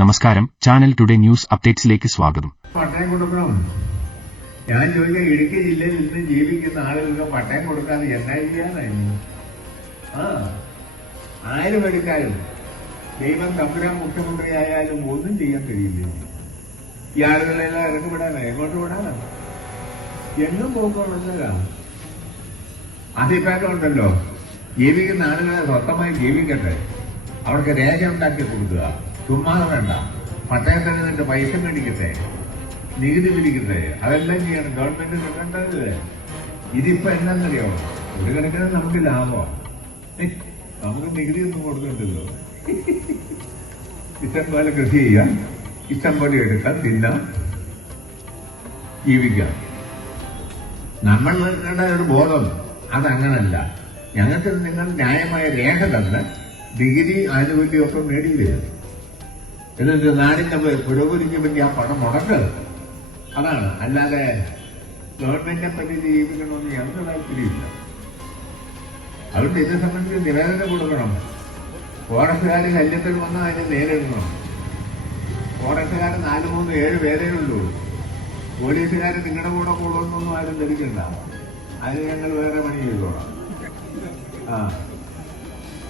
നമസ്കാരം, channel today news അപ്ഡേറ്റ്സിലേക്ക് സ്വാഗതം. പട്ടയം കൊടുക്കണം. ഞാൻ ചോദിക്കാം, ഇടുക്കി ജില്ലയിൽ നിന്ന് ജീവിക്കുന്ന ആളുകൾക്ക് പട്ടയം കൊടുക്കാതെ എന്നാ ചെയ്യാനായിരുന്നു? ആരും എടുക്കാനും ദൈവം തമ്പുരാൻ മുഖ്യമന്ത്രി ആയാലും ഒന്നും ചെയ്യാൻ കഴിയില്ല. ഈ ആളുകളെല്ലാം ഇറങ്ങി വിടാനാ, എങ്ങോട്ട് വിടാനാ? എങ്ങും പോക്കുന്നില്ല. അതിപ്പോ ഉണ്ടല്ലോ, ജീവിക്കുന്ന ആളുകളെ സ്വന്തമായി ജീവിക്കട്ടെ, അവർക്ക് രേഖ ഉണ്ടാക്കി കൊടുക്കുക. ചുമ്മാതെ വേണ്ട, പട്ടയത്തിൽ നിന്നിട്ട് പൈസ മേടിക്കട്ടെ, നികുതി പിരിക്കട്ടെ, അതെല്ലാം ചെയ്യണം. ഗവൺമെന്റ് കിട്ടേണ്ടത് ഇതിപ്പോ എന്നാന്നറിയോ? ഒരു കണക്കിന് നമുക്ക് ലാഭം. നമുക്ക് നികുതി ഒന്നും കൊടുക്കണ്ടല്ലോ. ഇഷ്ടം പോലെ കൃഷി ചെയ്യാം, ഇഷ്ടം പോലെ എടുക്കാം, തിന്നാം, ജീവിക്കാം. നമ്മൾ നിൽക്കേണ്ട ഒരു ബോധം അതങ്ങനല്ല. ഞങ്ങൾക്ക് നിങ്ങൾ ന്യായമായ രേഖ തന്ന് ഡിഗ്രി ആനുകൂല്യമൊക്കെ നേടിയില്ല. എന്നിട്ട് നാടിന്റെ പുരോഗതിക്ക് വേണ്ടി ആ പണം മുടക്കുക. അതാണ്. അല്ലാതെ ഗവൺമെന്റിനെ പറ്റി ജീവിക്കണമെന്ന് ഞങ്ങൾക്ക് താല്പര്യമില്ല. അതുകൊണ്ട് ഇതിനെ സംബന്ധിച്ച് നിവേദനം കൊടുക്കണം. ഫോറസ്റ്റുകാർ ശല്യത്തിൽ വന്നാൽ അതിനെ നേരിടണം. ഫോറസ്റ്റുകാർ 4-3-7 പേരേ ഉള്ളൂ. പോലീസുകാർ നിങ്ങളുടെ കൂടെ കൂടുമെന്നൊന്നും ആരും ധരിക്കണ്ട. അതിന് ഞങ്ങൾ വേറെ പണി ചെയ്തോളാം.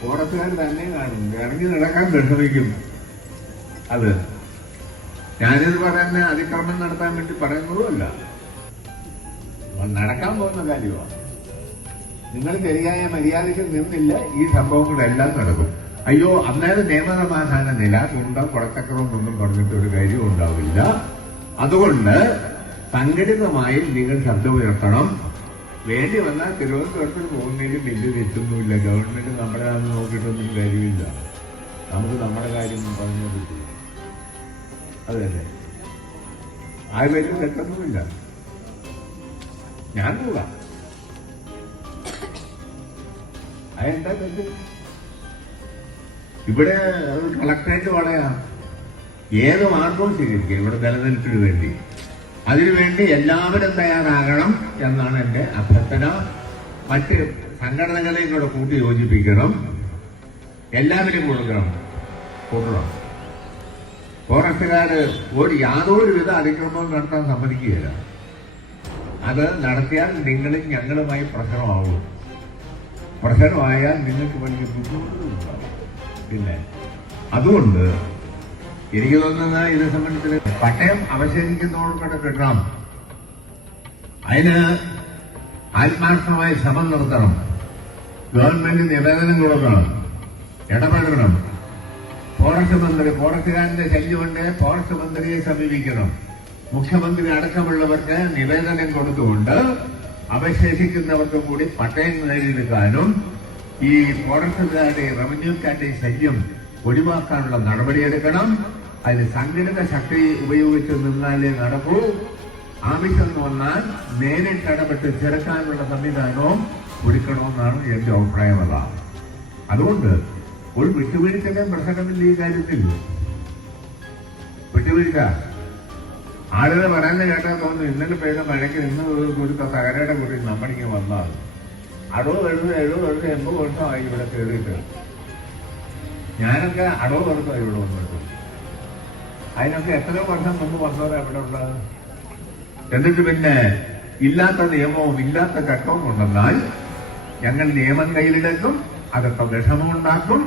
ഫോറസ്റ്റുകാർ തന്നെ കാണും, ഇറങ്ങി നടക്കാൻ വിഷമിക്കും. അത് ഞാനിത് പറയുന്ന അതിക്രമം നടത്താൻ വേണ്ടി പറയുന്നതുമല്ല, നടക്കാൻ പോകുന്ന കാര്യമാണ്. നിങ്ങൾ ശരിയായ മര്യാദയ്ക്ക് നിന്നില്ല, ഈ സംഭവങ്ങളെല്ലാം നടക്കും. അയ്യോ, അന്നേരം നിയമസമാധാന നില കുണ്ടം കുടച്ചക്രവും ഒന്നും പറഞ്ഞിട്ട് ഒരു കാര്യവും ഉണ്ടാവില്ല. അതുകൊണ്ട് സംഘടിതമായി നിങ്ങൾ ശബ്ദമുയർത്തണം. വേണ്ടി വന്നാൽ തിരുവനന്തപുരത്തിന് പോകുന്നതിന് വലിയ തെറ്റൊന്നുമില്ല. ഗവൺമെന്റ് നമ്മളെ അന്ന് നോക്കിയിട്ടൊന്നും കാര്യമില്ല. നമുക്ക് നമ്മുടെ കാര്യം പറഞ്ഞു പറ്റില്ല. അതല്ലേ, ആ വലിയ തെറ്റൊന്നുമില്ല. ഞാൻ പോകാം. അതെന്താ തെറ്റ്? ഇവിടെ കളക്ടറേറ്റ് വളയാം. ഏത് മാർഗവും സ്വീകരിക്കുക ഇവിടെ നിലനിൽപ്പിന് വേണ്ടി. അതിനുവേണ്ടി എല്ലാവരും തയ്യാറാകണം എന്നാണ് എന്റെ അഭ്യർത്ഥന. മറ്റ് സംഘടനകളെയും കൂടെ കൂട്ടി യോജിപ്പിക്കണം. എല്ലാവരും കൂട്ടണം. ഫോറസ്റ്റുകാര് യാതൊരുവിധ അതിക്രമവും നടത്താൻ സമ്മതിക്കുകയില്ല. അത് നടത്തിയാൽ നിങ്ങളും ഞങ്ങളുമായി പ്രശ്നമാവും. പ്രശ്നമായാൽ നിങ്ങൾക്ക് വലിയ ബുദ്ധിമുട്ടുകളുണ്ടാവും. പിന്നെ അതുകൊണ്ട് എനിക്ക് തോന്നുന്നത് ഇത് സംബന്ധിച്ച് പട്ടയം അവശേഷിക്കുന്നതോടെ കിട്ടണം. അതിന് ആത്മാർത്ഥമായ ശ്രമം നടത്തണം. ഗവൺമെന്റ് നിവേദനം കൊടുക്കണം, ഇടപെടണം. ഫോറസ്റ്റുകാരന്റെ ശല്യമുണ്ട്, ഫോറസ്റ്റ് മന്ത്രിയെ സമീപിക്കണം. മുഖ്യമന്ത്രി അടക്കമുള്ളവർക്ക് നിവേദനം കൊടുത്തുകൊണ്ട് അവശേഷിക്കുന്നവർക്ക് കൂടി പട്ടയം നേടിയെടുക്കാനും ഈ ഫോറസ്റ്റുകാരുടെ റവന്യൂക്കാരുടെ ശല്യം ഒഴിവാക്കാനുള്ള നടപടിയെടുക്കണം. അതിന് സംഘടിത ശക്തി ഉപയോഗിച്ച് നിന്നാലേ നടക്കൂ. ആവശ്യം വന്നാൽ നേരിട്ടിടപെട്ട് ചെറുക്കാനുള്ള സംവിധാനവും ഒരുക്കണമെന്നാണ് എന്റെ അഭിപ്രായം. അതാണ്. അതുകൊണ്ട് ഒരു വിട്ടുവീഴ്ചയുടെ പ്രശ്നമില്ല ഈ കാര്യത്തിൽ. വിട്ടുവീഴ്ച ആളുകൾ പറയുന്നത് കേട്ടാൽ തോന്നുന്നു ഇന്നലെ പെയ്ത മഴയ്ക്ക് ഇന്ന് ഒരു തകരയുടെ കൂടി നമ്മളിങ്ങനെ വന്നാൽ 60-70 വർഷമായി ഇവിടെ കയറിയിട്ട്. ഞാനൊക്കെ 60 വർഷമായി ഇവിടെ വന്നിട്ട്. അതിനൊക്കെ എത്രയോ വർഷം മുമ്പ് വന്നവരാ ഇവിടെ ഉള്ളത്. എന്നിട്ട് പിന്നെ ഇല്ലാത്ത നിയമവും ഇല്ലാത്ത ചട്ടവും ഉണ്ടെന്നാൽ ഞങ്ങൾ നിയമം കയ്യിലെടുക്കും, അതൊക്കെ വിഷമമുണ്ടാക്കും.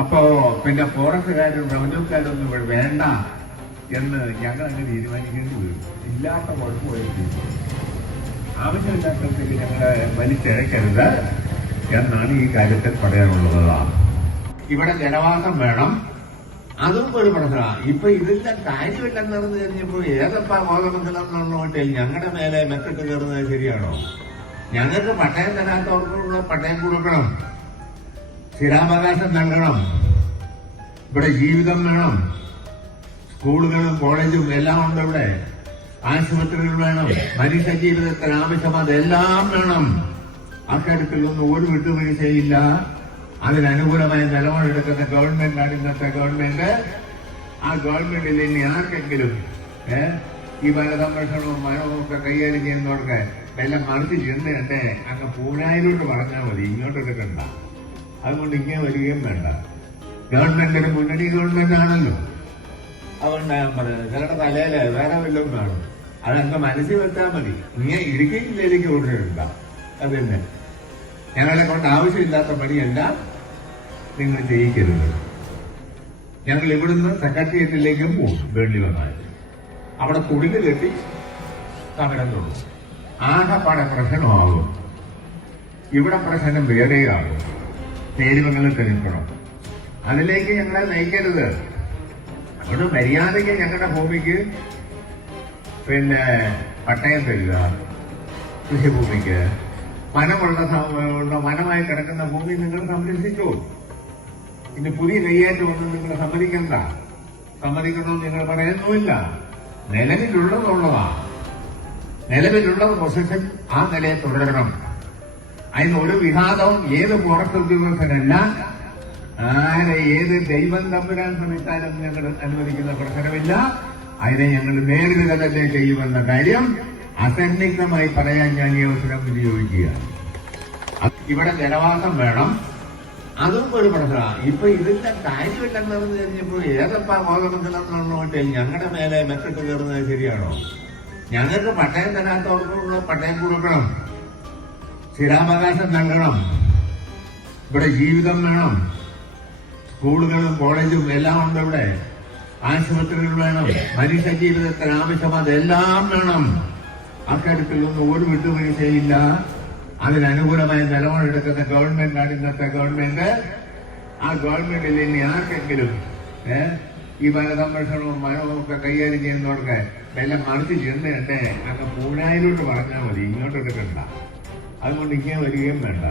അപ്പോ പിന്നെ ഫോറസ്റ്റുകാരും റവന്യൂക്കാരൊന്നും ഇവിടെ വേണ്ട എന്ന് ഞങ്ങൾ അങ്ങ് തീരുമാനിക്കേണ്ടി വരും. ഇല്ലാത്ത കുഴപ്പമായിരിക്കും. ആവശ്യമില്ലാത്തതിലേക്ക് ഞങ്ങളെ വലിച്ചിഴക്കരുത് എന്നാണ് ഈ കാര്യത്തിൽ പറയാനുള്ളത്. ഇവിടെ ജനവാസം വേണം, അതും ഒരു പ്രശ്നമാണ്. ഇപ്പൊ ഇതെല്ലാം കാര്യമില്ലെന്ന് പറഞ്ഞു കഴിഞ്ഞപ്പോ ഏതപ്പാ ബോധമംഗലം എന്നുള്ള ഹോട്ടൽ ഞങ്ങളുടെ മേലെ മെക്കിട്ട് കയറുന്നത് ശരിയാണോ? ഞങ്ങൾക്ക് പട്ടയം തരാത്തവർക്കുള്ള പട്ടയം കൊടുക്കണം, സ്ഥിരാവകാശം നൽകണം. ഇവിടെ ജീവിതം വേണം, സ്കൂളുകളും കോളേജും എല്ലാം ഉണ്ട്. ഇവിടെ ആശുപത്രികൾ വേണം, മനുഷ്യ ജീവിതത്തിന് ആവശ്യം അതെല്ലാം വേണം. അക്കാര്യത്തിലൊന്നും ഒരു വിട്ടുവീഴ്ചയില്ല. അതിനനുകൂലമായ നിലപാടെടുക്കുന്ന ഗവൺമെന്റാണ് ഇന്നത്തെ ഗവൺമെന്റ്. ആ ഗവൺമെന്റിൽ ഇനി ആർക്കെങ്കിലും ഈ വനസംരക്ഷണവും വനവും ഒക്കെ കൈകാര്യം ചെയ്യുന്നവർക്ക് എല്ലാം മറിച്ച് ചെന്ന് അങ്ങ് പൂനായിലോട്ട് പറഞ്ഞാൽ മതി, ഇങ്ങോട്ട് എടുക്കണ്ട. അതുകൊണ്ട് ഇങ്ങനെ വരികയും വേണ്ട. ഗവൺമെന്റിന് മുന്നണി ഗവൺമെന്റ് ആണല്ലോ. അതുകൊണ്ടാ ഞാൻ പറഞ്ഞത് നിങ്ങളുടെ തലയില് വേറെ വല്ലതും കാണും. അതെന്റെ മനസ്സിൽ വെച്ചാൽ മതി. നീ ഇടുക്കിയിലേക്ക് കൊണ്ടുവരണ്ട. അത് തന്നെ ഞങ്ങളെ കൊണ്ട് ആവശ്യമില്ലാത്ത പണിയെല്ലാം നിങ്ങൾ ചെയ്യിക്കരുത്. ഞങ്ങൾ ഇവിടുന്ന് സെക്രട്ടേറിയറ്റിലേക്കും പോകും. വേണ്ടി വന്നാൽ അവിടെ കുടില് കെട്ടി സമരം തുടങ്ങും. ആകെപ്പാടെ പ്രശ്നമാകും. ഇവിടെ പ്രശ്നം വേറെയാകും. നേരിമംഗലം തെളിയിക്കണം. അതിലേക്ക് ഞങ്ങളെ നയിക്കരുത്. അവിടെ മര്യാദയ്ക്ക് ഞങ്ങളുടെ ഭൂമിക്ക് പട്ടയം തരിക. കൃഷിഭൂമിക്ക് വനമായി കിടക്കുന്ന ഭൂമി നിങ്ങൾ സംരക്ഷിച്ചു. ഇനി പുതിയ കയ്യേറ്റമൊന്നും നിങ്ങൾ സമ്മതിക്കണമെന്ന് നിങ്ങൾ പറയുന്നുമില്ല. നിലവിലുള്ളതുള്ളതാ. നിലവിലുള്ളത് പൊസിഷൻ ആ നിലയെ തുടരണം. അതിന് ഒരു വിഘാതവും ഏത് പുറത്തുദ്യോഗസ്ഥനല്ല, ആരെ ഏത് ദൈവം തമ്പുരാൻ ശ്രമിച്ചാലും ഞങ്ങൾ അനുവദിക്കുന്ന പ്രശ്നമില്ല. അതിനെ ഞങ്ങൾ നേരിടുക തന്നെ ചെയ്യുമെന്ന കാര്യം അസന്നിഗ്ധമായി പറയാൻ ഞാൻ ഈ അവസരം വിനിയോഗിക്കുകയാണ്. ഇവിടെ ജനവാസം വേണം. അതും ഒരു പ്രശ്നമാണ്. ഇപ്പൊ ഇതിന്റെ കാര്യമില്ലെന്ന് പറഞ്ഞു കഴിഞ്ഞപ്പോ ഏതപ്പാ ബോധമംഗലം ഞങ്ങളുടെ മേലെ മെക്കിട്ട് കയറുന്നത് ശരിയാണോ? ഞങ്ങൾക്ക് പട്ടയം തരാത്തവർക്കുള്ള പട്ടയം കൊടുക്കണം. സ്ഥിരാവകാശം നൽകണം. ഇവിടെ ജീവിതം വേണം. സ്കൂളുകളും കോളേജും എല്ലാം ഉണ്ട്. ഇവിടെ ആശുപത്രികൾ വേണം. മനുഷ്യ ജീവിതത്തിന് ആവശ്യം അതെല്ലാം വേണം. അക്കാര്യത്തിലൊന്നും ഒരു വിട്ടുവീഴ്ചയില്ല. അതിനനുകൂലമായ നിലപാടെടുക്കുന്ന ഗവൺമെന്റാണ് ഇന്നത്തെ ഗവൺമെന്റ്. ആ ഗവൺമെന്റിൽ ഇനി ആർക്കെങ്കിലും ഈ വനസംരക്ഷണവും വനവും ഒക്കെ കൈകാര്യം ചെയ്യുന്നവർക്ക് എല്ലാം മറിച്ച് ചെന്നിട്ട് അങ്ങ് പൂനായിലോട്ട് പറഞ്ഞാൽ മതി. ഇങ്ങോട്ട് എടുക്കണ്ട. അതുകൊണ്ട് ഇങ്ങനെ വരികയും വേണ്ട.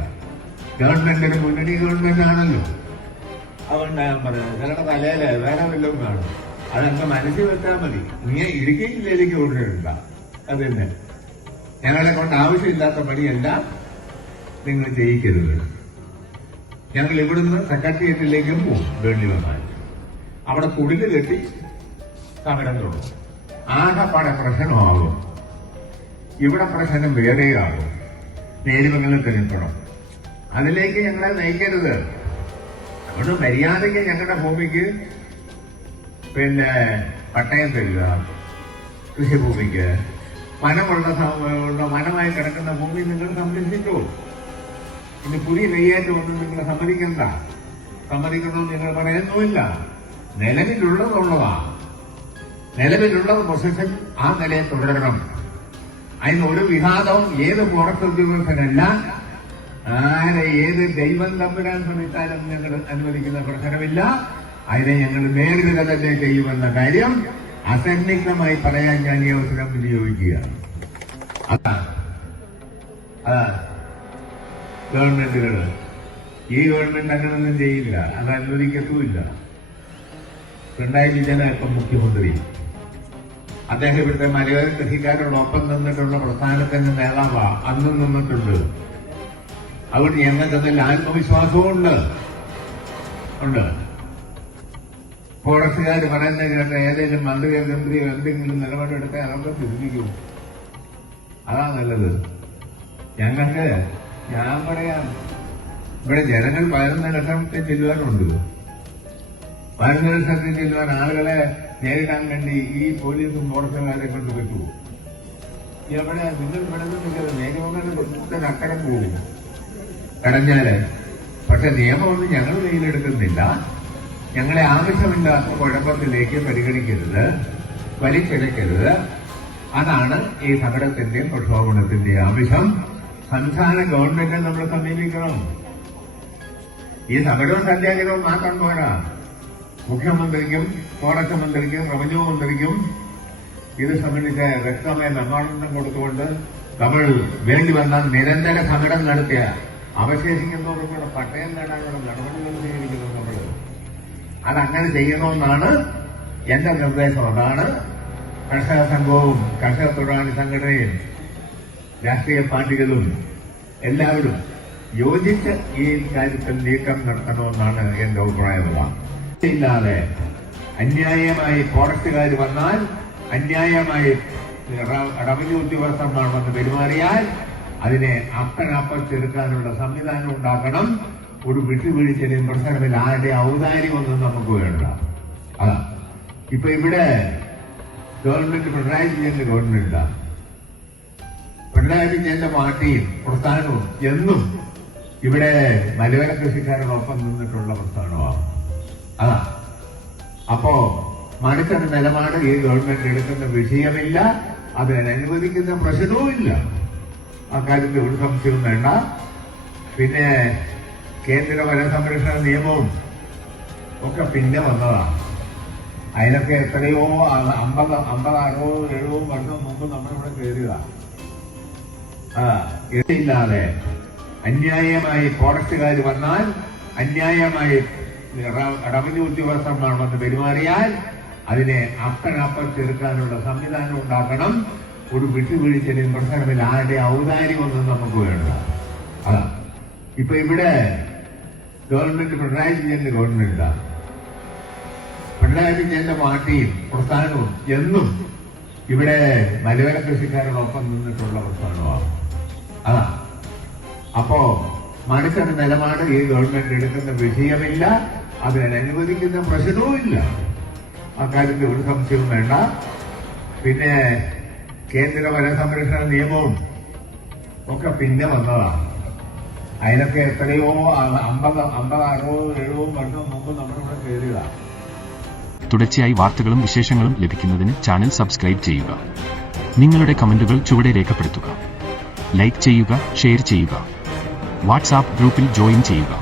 ഗവൺമെന്റിന് മുന്നണി ഗവൺമെന്റ് ആണല്ലോ. അതുകൊണ്ട് ഞാൻ പറഞ്ഞത് നിങ്ങളുടെ തലയില് വേറെ വല്ലതും കാണും. അതെന്റെ മനസ്സിൽ വെച്ചാൽ മതി. നീ ഇടുക്കിയിലേക്ക് കൊണ്ടുവരണ്ട. അത് തന്നെ ഞങ്ങളെ കൊണ്ട് ആവശ്യമില്ലാത്ത പണിയെല്ലാം നിങ്ങൾ ചെയ്യിക്കരുത്. ഞങ്ങൾ ഇവിടുന്ന് സെക്രട്ടേറിയറ്റിലേക്കും പോകും. വേണ്ടി വന്നാൽ അവിടെ കുടില് കെട്ടി സമരം തുടങ്ങും. ആകെപ്പാടെ പ്രശ്നമാകും. ഇവിടെ പ്രശ്നം വേറെയാകും. നേരിമംഗലം തെളിയിക്കണം. അതിലേക്ക് ഞങ്ങളെ നയിക്കരുത്. അവിടെ മര്യാദയ്ക്ക് ഞങ്ങളുടെ ഭൂമിക്ക് പട്ടയം തരിക. കൃഷിഭൂമിക്ക് വനമായി കിടക്കുന്ന ഭൂമി നിങ്ങൾ സംരക്ഷിച്ചു. ഇനി പുതിയ കയ്യേറ്റമൊന്നും നിങ്ങൾ സമ്മതിക്കണമെന്ന് നിങ്ങൾ പറയുന്നുമില്ല. നിലവിലുള്ളതുള്ളതാ. നിലവിലുള്ളത് പൊസിഷൻ ആ നിലയെ തുടരണം. അതിന് ഒരു വിഘാതവും ഏത് പുറത്തുദ്യോഗസ്ഥനല്ല, ആരെ ഏത് ദൈവം തമ്പുരാൻ ശ്രമിച്ചാലും ഞങ്ങൾ അനുവദിക്കുന്ന പ്രശ്നമില്ല. അതിനെ ഞങ്ങൾ നേരിടുക തന്നെ ചെയ്യുമെന്ന കാര്യം അസന്നിഗ്ധമായി പറയാൻ ഞാൻ ഈ അവസരം വിനിയോഗിക്കുകയാണ്. അതാ ഗവൺമെന്റുകൾ. ഈ ഗവൺമെന്റ് അങ്ങനൊന്നും ചെയ്യില്ല. അത് അനുവദിക്കത്തുമില്ല. പിണറായി വിജയൻ ഇപ്പം മുഖ്യമന്ത്രി. അദ്ദേഹം ഇവിടുത്തെ മലയോര കൃഷിക്കാരോടൊപ്പം നിന്നിട്ടുള്ള പ്രസ്ഥാനത്തിന്റെ നേതാവാ. അന്നും നിന്നിട്ടുണ്ട്. അതുകൊണ്ട് ഞങ്ങൾക്ക് അതിൽ ആത്മവിശ്വാസവും ഉണ്ട്. ഫോറസ്റ്റുകാർ പറയുന്നത് കേട്ട ഏതെങ്കിലും മന്ത്രിയോ മന്ത്രിയോ എന്തെങ്കിലും നിലപാടെടുത്താൽ അതൊക്കെ തിരിപ്പിക്കും. അതാ നല്ലത്. ഞങ്ങൾക്ക് ഞാൻ പറയാം, ഇവിടെ ജനങ്ങൾ 11 ലക്ഷത്തിൽ ചെല്ലുവാനുണ്ട്. 11 ലക്ഷത്തിൽ ചെല്ലുവാൻ ആളുകളെ നേരിടാൻ വേണ്ടി ഈ പോലീസും ഫോറസ്റ്റുകാരെ കൊണ്ട് പറ്റുമോ? എവിടെ നിങ്ങൾ ഇവിടെ നിൽക്കുന്നത് നിയമങ്ങളുടെ അക്കരം പോകും കടഞ്ഞാല്. പക്ഷെ നിയമമൊന്നും ഞങ്ങൾ കയ്യിലെടുക്കുന്നില്ല. ഞങ്ങളെ ആവശ്യമില്ലാത്ത കുഴപ്പത്തിലേക്ക് പരിഗണിക്കരുത്, വലിച്ചിഴക്കരുത്. അതാണ് ഈ സമരത്തിന്റെയും പ്രക്ഷോഭണത്തിന്റെയും ആവശ്യം. സംസ്ഥാന ഗവൺമെന്റിനെ നമ്മൾ സമീപിക്കണം. ഈ സമരവും സത്യാഗ്രഹവും മാത്രം പോരാ. മുഖ്യമന്ത്രിക്കും ഫോറസ്റ്റ് മന്ത്രിക്കും റവന്യൂ മന്ത്രിക്കും ഇത് സംബന്ധിച്ച് വ്യക്തമായ മെമ്മോറണ്ടം കൊടുത്തുകൊണ്ട് നമ്മൾ വേണ്ടി വന്നാൽ നിരന്തര സമരം നടത്തിയ അവശേഷിക്കുന്നവർക്കൂടെ പട്ടയം നേടാനുള്ള നടപടികൾ സ്വീകരിക്കുന്നു. നമ്മൾ അതങ്ങനെ ചെയ്യണമെന്നാണ് എന്റെ നിർദ്ദേശം. അതാണ് കർഷക സംഘവും കർഷക തൊഴിലാളി സംഘടനയും രാഷ്ട്രീയ പാർട്ടികളും എല്ലാവരും യോജിച്ച് ഈ കാര്യത്തിൽ നീക്കം നടത്തണമെന്നാണ് എന്റെ അഭിപ്രായമാണ്. ഇല്ലാതെ അന്യായമായി ഫോറസ്റ്റുകാർ വന്നാൽ, അന്യായമായി റവന്യൂ ഉദ്യോഗസ്ഥന്മാർ വന്ന് പെരുമാറിയാൽ അതിനെ അപ്പനപ്പം ചെറുക്കാനുള്ള സംവിധാനം ഉണ്ടാക്കണം. ഒരു വിട്ടുവീഴ്ചയിലും പ്രശ്നമില്ല. ആരുടെ ഔദാര്യമൊന്നും നമുക്ക് വേണ്ട. അതാ ഇപ്പൊ ഇവിടെ ഗവൺമെന്റ് പിണറായി വിജയന്റെ ഗവൺമെന്റാണ്. പിണറായി വിജയന്റെ പാർട്ടിയും പ്രസ്ഥാനവും എന്നും ഇവിടെ മലയോര കൃഷിക്കാരോടൊപ്പം നിന്നിട്ടുള്ള പ്രസ്ഥാനമാണ്. അതാ അപ്പോ മടുക്കുന്ന നിലപാട് ഈ ഗവൺമെന്റ് എടുക്കുന്ന വിഷയമില്ല, അതിനനുവദിക്കുന്ന പ്രശ്നവുമില്ല. അക്കാര്യത്തിൽ ഒരു സംശയവും വേണ്ട. പിന്നെ കേന്ദ്ര വനസംരക്ഷണ നിയമവും ഒക്കെ പിന്നെ വന്നതാണ്. അതിനൊക്കെ എത്രയോ 50, 60, 70 വർഷം മുമ്പ് നമ്മളിവിടെ കയറിയതാണ്. ഇല്ലാതെ അന്യായമായി ഫോറസ്റ്റുകാർ വന്നാൽ, അന്യായമായി റവന്യൂ ഉദ്യോഗസ്ഥന്മാർ വന്ന് പെരുമാറിയാൽ അതിനെ അപ്പനപ്പം ചെറുക്കാനുള്ള സംവിധാനം ഉണ്ടാക്കണം. ഒരു വിട്ടുവീഴ്ചയും പ്രശ്നമില്ല. ആരുടെ ഔദാര്യമൊന്നും നമുക്ക് വേണ്ട. അതാ ഇപ്പൊ ഇവിടെ ഗവൺമെന്റ് പിണറായി വിജയന്റെ ഗവൺമെന്റാണ്. പിണറായി വിജയന്റെ പാർട്ടിയും പ്രസ്ഥാനവും എന്നും ഇവിടെ മലയോര കൃഷിക്കാരോടൊപ്പം നിന്നിട്ടുള്ള പ്രസ്ഥാനമാണ്. അതാ അപ്പോ മടുക്കുന്ന നിലപാട് ഈ ഗവൺമെന്റ് എടുക്കുന്ന വിഷയമില്ല, അതിനനുവദിക്കുന്ന പ്രശ്നവുമില്ല. അക്കാര്യത്തിൽ ഒരു സംശയവും വേണ്ട. പിന്നെ കേന്ദ്ര വനസംരക്ഷണ നിയമവും ഒക്കെ പിന്നെ വന്നതാണ്. അതിനൊക്കെ എത്രയോ 50, 60, 70 വർഷം മുമ്പ് നമ്മളിവിടെ കയറിയതാണ്. തുടർച്ചയായി വാർത്തകളും വിശേഷങ്ങളും ലഭിക്കുന്നതിന് ചാനൽ സബ്സ്ക്രൈബ് ചെയ്യുക. നിങ്ങളുടെ കമന്റുകൾ ചുവടെ രേഖപ്പെടുത്തുക. ലൈക്ക് ചെയ്യുക, ഷെയർ ചെയ്യുക. വാട്സാപ്പ് ഗ്രൂപ്പിൽ ജോയിൻ ചെയ്യുക.